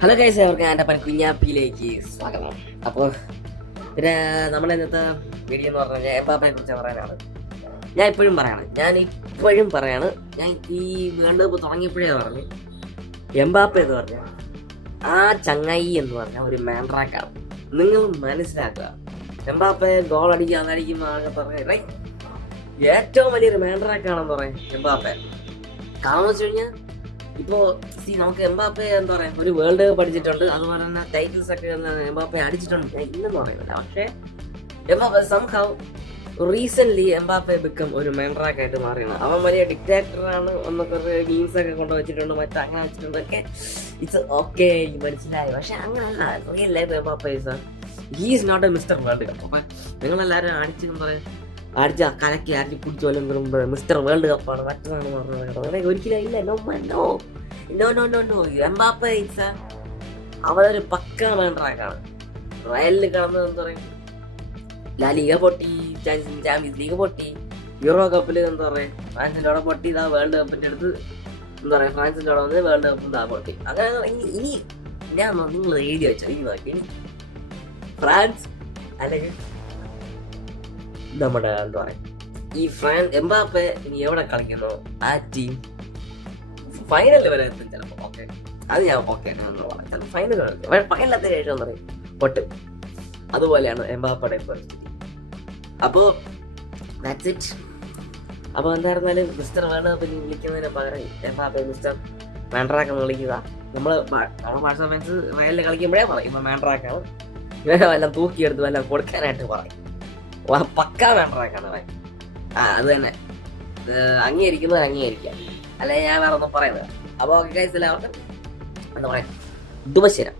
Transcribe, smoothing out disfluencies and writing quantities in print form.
Hello guys, അവർക്ക് എൻ്റെ കുഞ്ഞാപ്പിയിലേക്ക് സ്വാഗതം. അപ്പോൾ പിന്നെ നമ്മുടെ ഇന്നത്തെ വീഡിയോ എന്ന് പറഞ്ഞു കഴിഞ്ഞാൽ എംബാപ്പയെ കുറിച്ച് പറയാനാണ്. ഞാൻ ഇപ്പോഴും പറയാണ് ഞാൻ ഈ വേൾഡ് കപ്പ് തുടങ്ങിയപ്പോഴേ പറഞ്ഞു, എംബാപ്പ എന്ന് പറഞ്ഞ ആ ചങ്ങായി എന്ന് പറഞ്ഞ ഒരു മാൻട്രാക്കാണ്. നിങ്ങൾ മനസ്സിലാക്കുക, എംബാപ്പയെ ഗോൾ അടിക്കുക അതടിക്കുമ്പോൾ ആകെ പറഞ്ഞ ഏറ്റവും വലിയൊരു മാൻട്രാക്കാണെന്ന് പറയും എംബാപ്പ. കാരണം വെച്ച് കഴിഞ്ഞാൽ ഇപ്പോൾ നമുക്ക് എംബാപ്പെ എന്താ പറയുക, ഒരു വേൾഡ് കപ്പ് അടിച്ചിട്ടുണ്ട്, അതുപോലെ തന്നെ ടൈറ്റിൽസ് ഒക്കെ എംബാപ്പെ അടിച്ചിട്ടുണ്ട്, ഞാൻ ഇല്ലെന്ന് പറയുന്നില്ല. പക്ഷേ Mbappe somehow recent Mbappe become ഒരു മെൻട്രാക്ക് ആയിട്ട് മാറിയാണ്. അവൻ വലിയ ഡിക്റ്റാക്ടറാണ് എന്നൊക്കെ മീംസ് ഒക്കെ കൊണ്ടുവച്ചിട്ടുണ്ട്, അങ്ങനെ വെച്ചിട്ടുണ്ട് ഒക്കെ. ഇറ്റ്സ് ഓക്കെ, മനസ്സിലായി. പക്ഷെ അങ്ങനെയല്ല, real life Mbappe he is not a mister World Cup. അപ്പം നിങ്ങളെല്ലാവരും അടിച്ചെന്ന് പറയാം, അടിച്ച കലക്കി അടിച്ച് പിടിച്ചു കൊല്ലും മിസ്റ്റർ വേൾഡ് കപ്പാണ് മറ്റന്നാണ് പറഞ്ഞത്. ഒരിക്കലും ഇല്ല. നോ എംബാപ്പെ അവരൊരു പക്ക മെൻട്രാക്കാണ്. റയലിൽ കിടന്നത് എന്താ പറയുക, ലാ ലീഗ പൊട്ടി, ചാമ്പ്യൻസ് ലീഗ് പൊട്ടി, യൂറോ കപ്പിൽ എന്താ പറയുക ഫ്രാൻസിൻ്റെ അവിടെ പൊട്ടി, ഇതാ വേൾഡ് കപ്പിൻ്റെ അടുത്ത് എന്താ പറയുക ഫ്രാൻസിൻ്റെ അവിടെ വന്ന് വേൾഡ് കപ്പ് ഇതാ പൊട്ടി. അങ്ങനെ ഇനി ഞാൻ നിങ്ങൾ എഴുതി വെച്ചോ, ഇനി നോക്കി, ഇനി ഫ്രാൻസ് അല്ലെങ്കിൽ നമ്മുടെ എന്താ പറയുക ഈ എംബാപ്പെ ഇനി എവിടെ കളിക്കുന്നു ആ ടീം ഫൈനലിൽ വരെ എത്തും ചിലപ്പോൾ. ഓക്കെ, അത് ഞാൻ ഓക്കെ ചിലപ്പോൾ ഫൈനൽ കളിക്കും. ഫൈനലത്തെ ശേഷം എന്താ പറയുക പൊട്ട്. അതുപോലെയാണ് എംബാപ്പയുടെ പരിസ്ഥിതി. അപ്പോൾ ദാറ്റ്സ് ഇറ്റ്. അപ്പോൾ എന്തായിരുന്നാലും മിസ്റ്റർ വേൾഡ് കപ്പ് വിളിക്കുന്നതിന് പകരം എംബാപ്പെ മിസ്റ്റർ മാൻട്രാക്ക് എന്ന് വിളിക്കുക. നമ്മുടെ ഭാഷ ഫാൻസ് റയലിൽ കളിക്കുമ്പോഴേ പറയും ഇപ്പം മാൻട്രാക്കാണ്, ഇവരെ വല്ലതും തൂക്കിയെടുത്ത് വല്ലതും കൊടുക്കാനായിട്ട് പറയും. പക്കാ മാൻട്രാക്കാണ് അവൻ. അത് തന്നെ അംഗീകരിക്കുന്നത് അംഗീകരിക്കാം, അല്ലെ ഞാൻ വേറെ ഒന്നും പറയുന്നത്. അപ്പോൾ ഓക്കെ ഗൈസ്, എല്ലാവർക്കും എന്താ പറയാ, ദുബശരം.